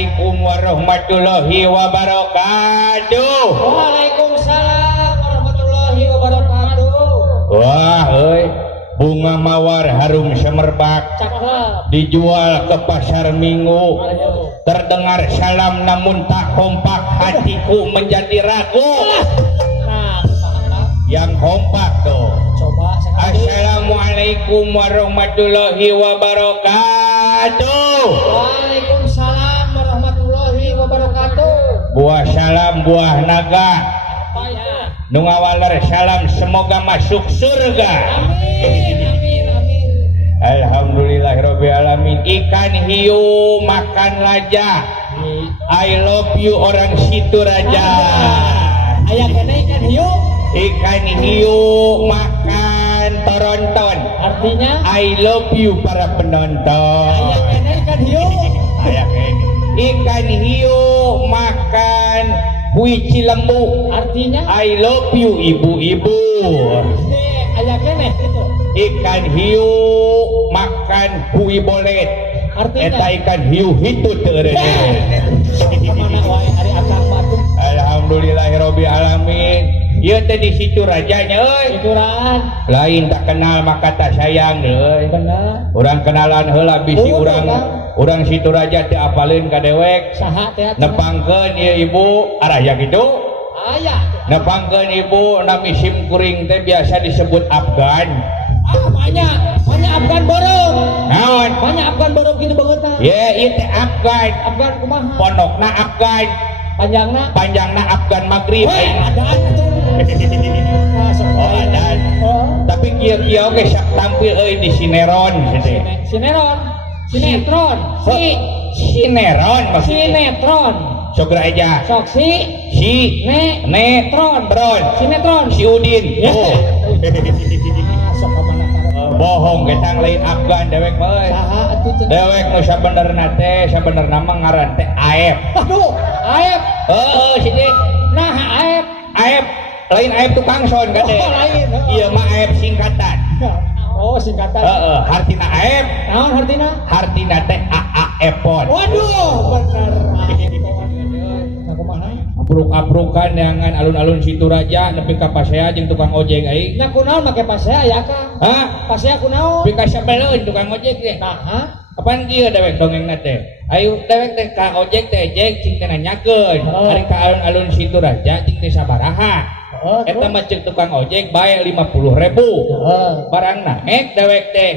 Assalamualaikum warahmatullahi wabarakatuh. Waalaikumsalam warahmatullahi wabarakatuh. Wah, bunga mawar harum semerbak Cakep. dijual ke pasar Minggu. Terdengar salam namun tak kompak, hatiku menjadi ragu. Nah, Yang kompak tuh. coba sekali. Assalamualaikum warahmatullahi wabarakatuh. Waalaikumsalam warahmatullahi wabarakatuh. Buah salam buah naga, Apa itu? nu ngawaler salam semoga masuk surga. Amin, amin, amin. Alhamdulillahirabbil alamin. Ikan hiu makan raja. I love you orang situ raja. Ayah kena ikan hiu. Ikan hiu makan toronton. Artinya I love you para penonton. ayah kena ikan hiu. Ayah kene. Ikan hiu makan puici lembu. Artinya I love you ibu-ibu. ayah kena itu. Ikan hiu makan kui bolet. Artinya Eta ikan hiu itu teureun. kemana wae hari akang batu. Alhamdulillahirabbil alamin. Ieu teh di situ rajanya euy. Ituran. Lain tak kenal maka tak sayang euy. Bener. Urang kenalan heula bisi Oh, urang. Bang. Urang situ raja teh apaleun ka dewek. Saha teh? Nepangkeun ieu ibu arah ya gitu. Ayah. Nepangkeun ibu nami sim kuring teh biasa disebut Afgan. Banyak Afgan borong. Naon? Banyak Afgan borong gitu banget. Ya ieu teh Afgan. Afgan kumaha? Pondokna Afgan. Panjangna. Panjangna Afgan Maghrib. Weh, adaan itu. Nah, Oh, adaan. Oh. Tapi kieu-kieu ge sak tampil euy di sineron gitu. Sinetron. Sinetron. Sineron maksudnya. Sinetron. Sogra aja. Sok Si netron. Bron. Sinetron. Si Udin. Ya. Oh. Ah, sok ka mana ka. Bohong getang lain Afgan dewek mah euy. Saha atuh cenah. Dewek nu sabenerna teh sabenerna mah ngaran teh Aep. Aduh, aep. Heeh, si Dik. Nah, aep. Aep lain Aep tukang son kade. Oh, lain. Iya mah Aep singkatan. Oh, singkatan. Heeh, hartina Aep, Naon hartina? hartina teh AA Epon. Waduh, bener. Aku mana? Abruk-abrukan dengan alun-alun situ raja nepi ka pasea jeung tukang ojek aing. Nah, kunaon make pasea ya, Kang? Hah? Pasea kunaon? Nepi ka sabeleun tukang ojek teh. Nah, ha? Apaan kieu dewek dongengna teh? Ayo dewek teh ka ojek teh ejek cing teh nanyakeun. Oh. Ari ka alun-alun situ raja cing teh sabaraha? Oh, Eta mah ceuk tukang ojek bae 50.000. Barang naek dewek teh.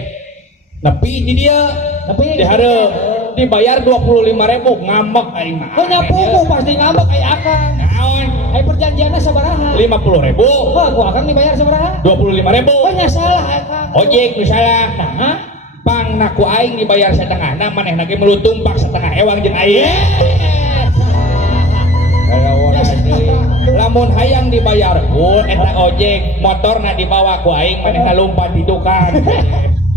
Nepi di dia. Tapi Di hareup dibayar 25.000 ngambek aing mah. kau nyapu pasti ngambek kayak Akang. Naon? Ai perjanjianna sabaraha? 50.000, Wah, gua Akang dibayar sabaraha? 25.000. Oh, nya salah Akang. Ojek misalnya. Nah, Pang naku aing dibayar setengah, nah maneh nage melutumpak setengah ewang jeung aing. Lamun hayang dibayar eta ojek motorna dibawa ku aing manehna lumpat di tukang.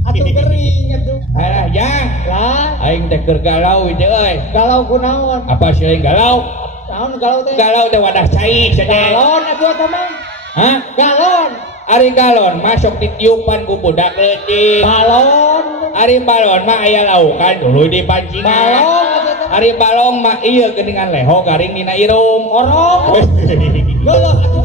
atuh gering atuh. Alah jang, Lah, aing teh keur galau ieu euy. galau kunaon? Apa sih aing galau? Naon galau teh? Galau teh wadah cai cenah. Galon atuh eta mah. Hah? Galon. Ari galon masuk ditiupan ku budak leutik. Balon. Ari balon mah aya laukan dulu di pancingan. Balon atuh eta. Ari balong mah ieu geuningan leho garing dina irung. Orong. Geuleuh atuh.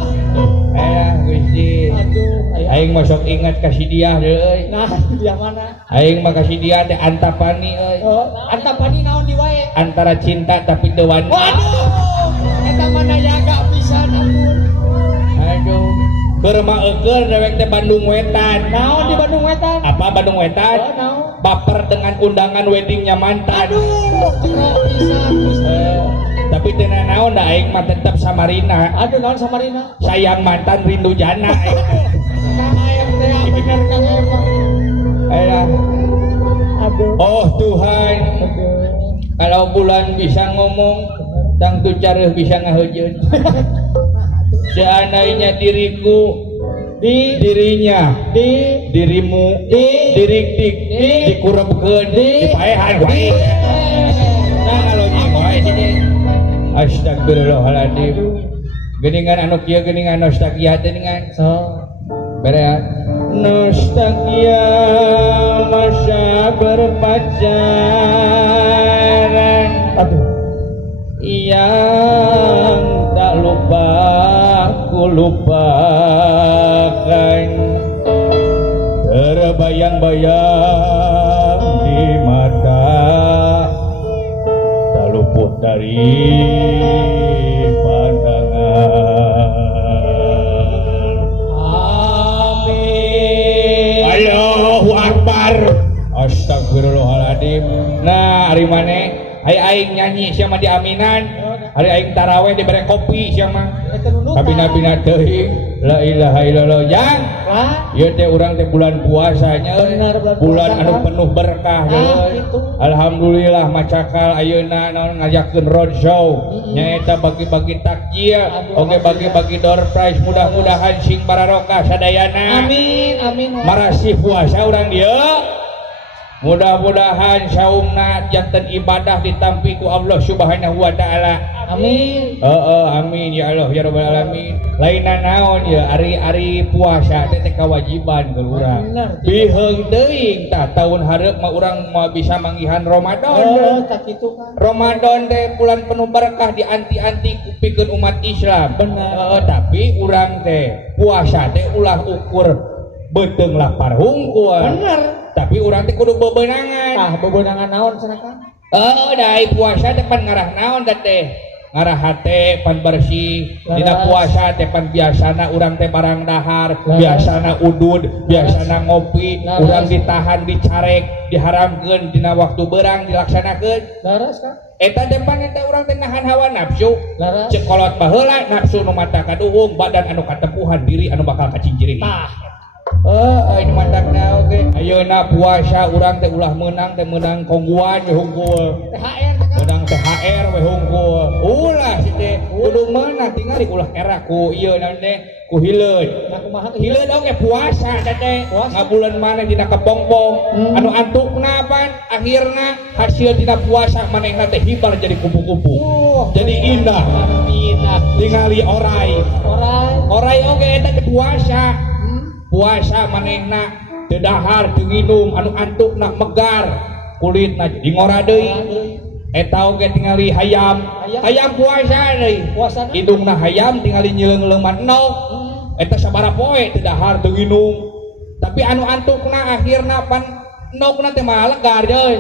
Gusti. Aduh, aya. Aing masuk ingat kasih dia euy. Nah, dia mana? Aing mah kasih dia teh antapani euy. Oh, antapani naon di wae? Antara cinta tapi teu wani. Waduh, eta mana ya gak bisa ampun. Aduh. Keur maeukeul dewek teh Bandung Wetan. Naon di Bandung Wetan? Apa Bandung Wetan? Oh, naon? Baper dengan undangan weddingnya mantan. Aduh, tidak bisa. Tapi teu naon da aing mah tetep Samarina. Aduh, naon Samarina? Sayang mantan rindu jana. Kang Ayam teh bener Kang Ayam. Ayolah. Aduh. Oh Tuhan, Aduh. kalau bulan bisa ngomong, tangtu careuh bisa ngahejeun. Seandainya diriku Di dirinya dirimu dirik-dik dikurebkeun dipaehan wae. Nah ngalonya wae sini. Astagfirullahaladzim. Geningan anu kieu geningan nostalgia teh ningan. So, Berea. Nostalgia masa berpacaran. aduh. dari pandangan. Amin. Allahu Akbar. Astagfirullahaladzim. Nah, hari mana? Aing nyanyi siapa di aminan. Hari aing taraweh diberi kopi siapa. Tapi nabi teuing la ilaha illallah yang ieu teh urang teh bulan puasanya bulan anu penuh berkah gitu. Alhamdulillah macakal ayeuna naon ngajakeun roadshow nyaeta bagi-bagi takjil oge bagi-bagi door prize mudah-mudahan sing barokah sadayana Amin. marasih puasa urang dieu mudah-mudahan saumna janten ibadah ditampi ku Allah Subhanahu wa taala. Amin. Amin ya Allah ya rabbal alamin. Lainna naon ya ari puasa teh kewajiban ke urang. Biheung teuing tah taun hareup mah urang mau bisa manggihan Ramadan. Tak kitu kan. Ramadan teh bulan penuh berkah dianti-anti pikeun umat Islam. Benar. Tapi urang teh puasa teh ulah ukur beuteung lapar hungkul. Bener. Tapi urang teh kudu bebenangan. Bebenangan naon cenah Kang? Dai puasa depan ngarah naon da teh? Ngarah hate pan bersih. Dina puasa teh pan biasana urang teh barang dahar, biasana udud, biasana ngopi, urang ditahan dicarek, diharamkeun dina waktu beurang dilaksanakeun. Laras Kang? Eta depan eta urang teh nahan hawa nafsu. Laras. Cek kolot baheula nafsu nu mata kaduhung, badan anu katempuhan, diri anu bakal kacinciri. Ini mantakna oge. Ayeuna puasa urang teh ulah menang kongguan we hungkul. THR Menang THR we hungkul. Ulah si teh kudu meunang tingali ulah era ku ieu naon teh ku hileud. Nah kumaha Hileud oge puasa teh. Ngabuleun maneh dina kepongbong. Anu antukna pan akhirna hasil dina puasa manehna teh hibar jadi kupu-kupu. Jadi indah. Tingali orai. Orai oge eta teh puasa. Puasa manehna teu dahar teu nginum anu antukna megar kulitna jadi ngora deui eta oge tingali hayam puasa deui hidungna hayam tingali nyeleung-leuman enog eta sabaraha poe teu dahar teu nginum tapi anu antukna akhirna pan enogna teh mah legar deui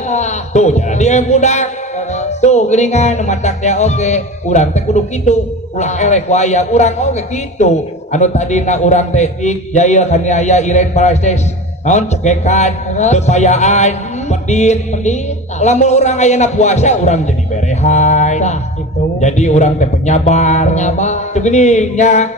tuh cara dia budak tuh geuningan matak teh oge urang teh kudu kitu ulah eleh ku aya urang oge kitu anu tadina urang teh jaya kan aya iren parastes naon cekekan tepayaan pedit lamun urang ayeuna puasa urang jadi berehan gitu. Jadi urang teh penyabar teu geuning nya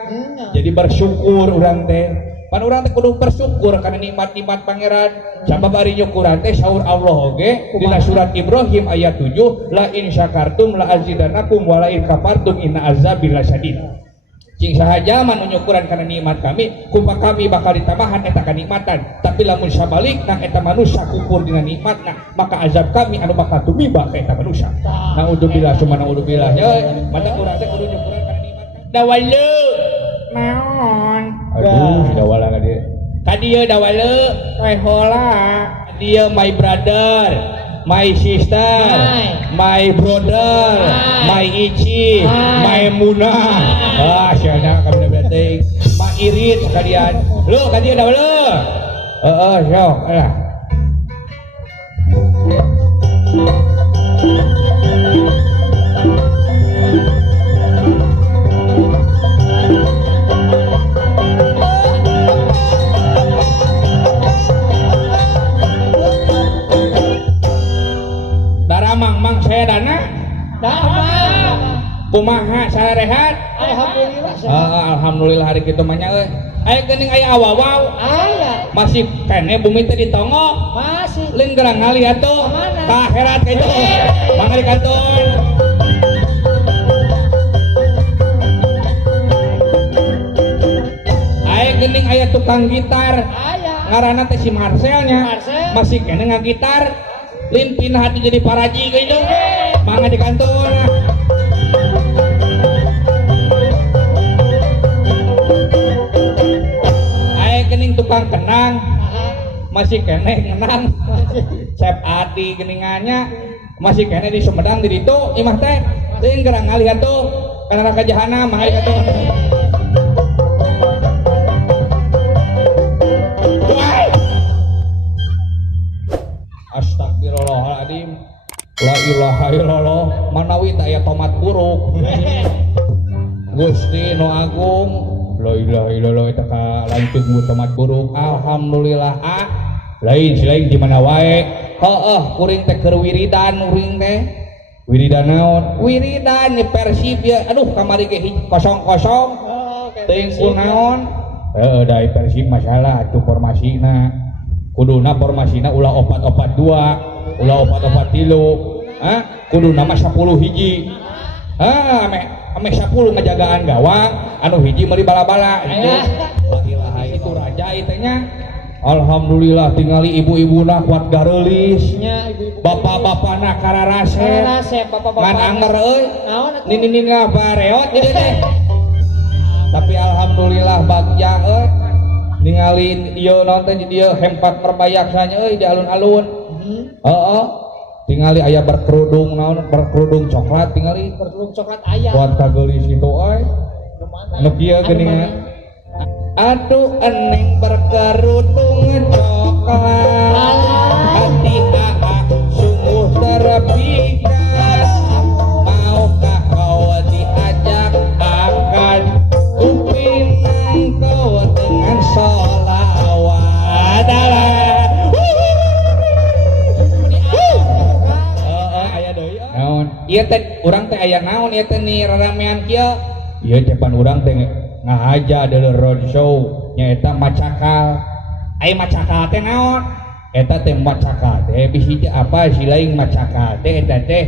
jadi bersyukur urang teh pan urang teh kudu bersyukur kana nikmat-nikmat pangeran sabab ari nyukuran teh saur Allah oge dina surat Ibrahim ayat 7 la in syakartum la azidannakum wa la in kafartum inna azabi lasyadid. Cing sahaja manu nyukuran kana nikmat kami kumpa kami bakal ditambahan eta kanikmatan tapi lamun sabalikna eta manusia kufur dina nikmatna maka azab kami anu bakal tumiba ka eta manusia. Naudzubillah summa naudzubillah mata urang teh kudu nyukuran kana nikmat dawalu naon aduh dawala ka dieu ka dieu dawalu teh heula dia my brother my sister my brother my ici my munah siana kami berarti ma irit sekalian lu ka dieu dawalu sok lah Mang saya dana kumaha sarehat alhamdulillah alhamdulillah hari kitu mah nya euy aya geuning aya awawaw aya masih kene bumi teh ditongo masih lin gerang ngali atuh ka akhirat kitu mangga di kantor aya geuning aya tukang gitar aya ngaranna teh si Marcel nya masih kene ngagitar lin pindah hati jadi paraji gitu mangga di kantor aya geuning tukang kenang masih kene ngenang Sep Adi geuningannya masih kene di Sumedang di ditu imah teh teuing gerang ngalih atuh kana neraka jahanam mangga di kantor Astagfirullahaladzim La ilaha illallah manawi teh aya tomat buruk. Gusti nu agung, la ilaha illallah eta ka lanceuk mu tomat buruk. Alhamdulillah lain silain di mana wae. Heeh, kuring teh keur wiridan uring teh. Wiridan naon? Wiridan di Persib ya. Aduh kamari ge kosong-kosong. Teuing kunaon? Heeh, da Persib masalah atuh formasina. Kuduna formasina ulah 4-4-2, ulah 4-4-3. Kuduna mah 10 hiji. Ame 10 ngajagaan gawang, anu hiji meuli bala-bala itu. La ilaha itu raja ieu nya. Alhamdulillah tingali ibu-ibuna kuat gareulis. Bapak-bapana kararasep. Ngan anger euy. Nini-nina bareot ieu teh. Tapi alhamdulillah bagja euy. Ningali ieu naon teh di dieu hempat merbayaksanya euy di alun-alun. Heeh. Tingali aya berkerudung naon berkerudung coklat tingali berkerudung coklat aya. Kuat kageulis kitu euy. Nu kieu geuningan. Aduh eneng berkerudung coklat hati sungguh terpikat. Maukah kau diajak akan kupinang kau dengan sholawat. Aya deui naon ieu teh urang teh aya naon ieu teh ni raramean kieu ieu cepan urang teh ngahaja adalah roadshow nyaeta macakal. Ai macakal teh naon? Eta teh macakal teh bisi teh apa silaing macakal teh eta teh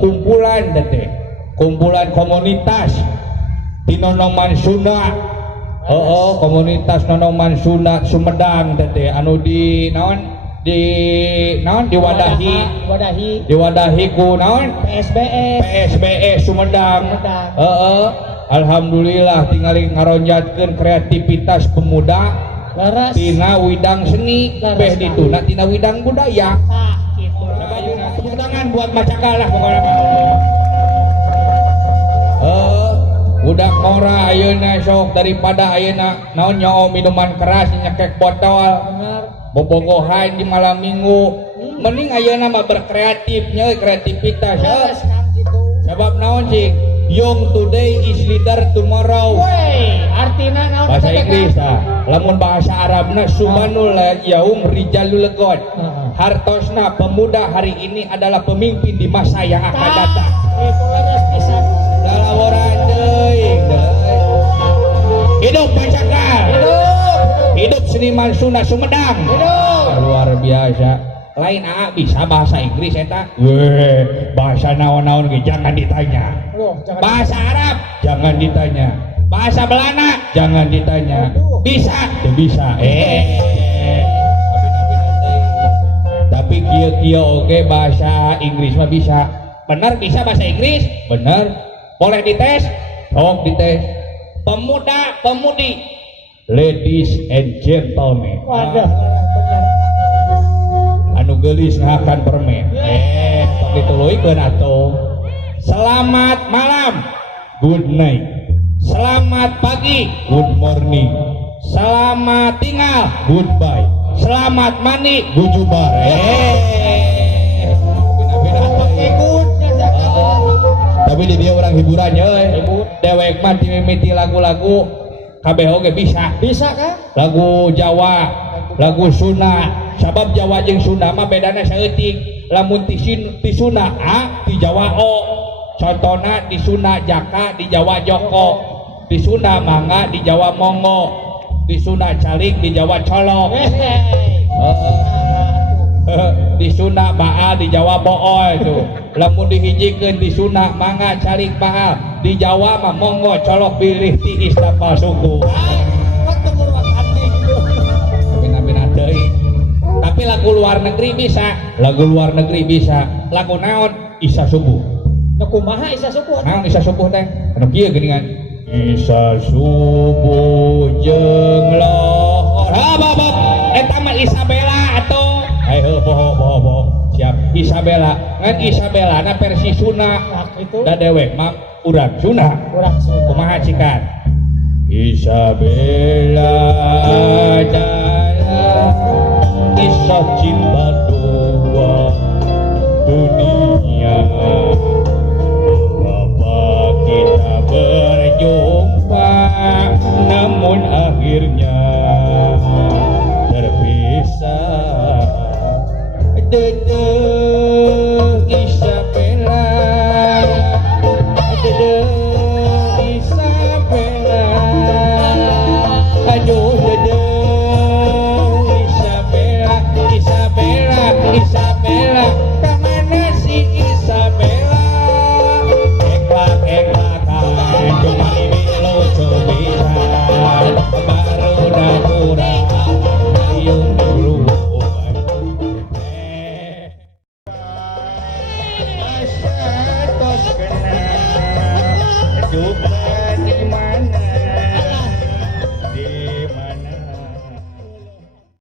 kumpulan teh. Kumpulan komunitas di Nonoman Sunda. Komunitas Nonoman Sunda Sumedang teh anu di naon? Diwadahi ku naon? PSBS Sumedang. Alhamdulillah tingali ngaronjatkeun kreativitas pemuda tina widang seni beh dituna tina widang budaya. Gitu. Ayeuna tepuk tangan buat macakal lah pokona. Budak mora ayeuna sok daripada ayeuna naon nyoo minuman keras nyekek botol. Bobogohan di malam minggu. Mending ayeuna mah berkreatif nya kreativitas. Sebab naon sih? Young today is leader tomorrow. Wey, artina naon bahasa Inggris lamun bahasa Arabna subhanul yaum rijalul god. Hartosna pemuda hari ini adalah pemimpin di masa yang akan datang. Itu leres pisan. Dalawaran deui. Hidup macakal. Hidup seniman Sunda Sumedang. Luar biasa. Lain bisa bahasa Inggris eta. Bahasa naon-naon ge jangan ditanya. Bahasa Arab jangan ditanya. Bahasa Belanda jangan ditanya. Bisa? Teu bisa. Tapi kieu-kieu oge bahasa Inggris mah bisa. Bener bisa bahasa Inggris? Bener. Boleh dites? Sok dites. Pemuda, pemudi. Ladies and gentlemen. Waduh, bener. Anu geulis ngahakan permen. Pak dituluykeun atuh. Selamat malam. Good night. Selamat pagi. Good morning. Selamat tinggal. Goodbye. Selamat mandi. Gujubar. Tapi di dia orang hiburannya dewek mah mimiti lagu-lagu kabeh oge bisa. Bisa kan? Lagu Jawa, lagu Sunda. Sabab Jawa jeung Sunda mah bedana saeutik. Lamun ti Sunda di Jawa O. Contona di Sunda Jaka, di Jawa Joko. Di Sunda Mangga, di Jawa Monggo. Di Sunda Calik, di Jawa Colok. Di Sunda Baal, di Jawa Bool itu. Lamun dihijikeun di Sunda Mangga, Calik, Baal. Di Jawa mah Monggo, Colok, Bilih, Tiis, Tapal Suku. Tapi lagu luar negeri bisa. Lagu luar negeri bisa. Lagu naon? Isa Subuh. Kumaha Isa Subuh? Naon Isa Subuh teh? Anu kieu geuningan. Isa Subuh jeung lohor. Babab. Eta mah Isabella atuh. Ayo boho. Siap. Isabella. Ngan Isabella na versi Sunda. Da dewek mah urang Sunda. Kumaha cikan? Isabella adalah kisah cinta dua dunia. Isabella, kemana si Isabella? Eklak-eklakan, cuma ini lucu pisan. Baru dapura, ayung dulu. Asal tos kena juga.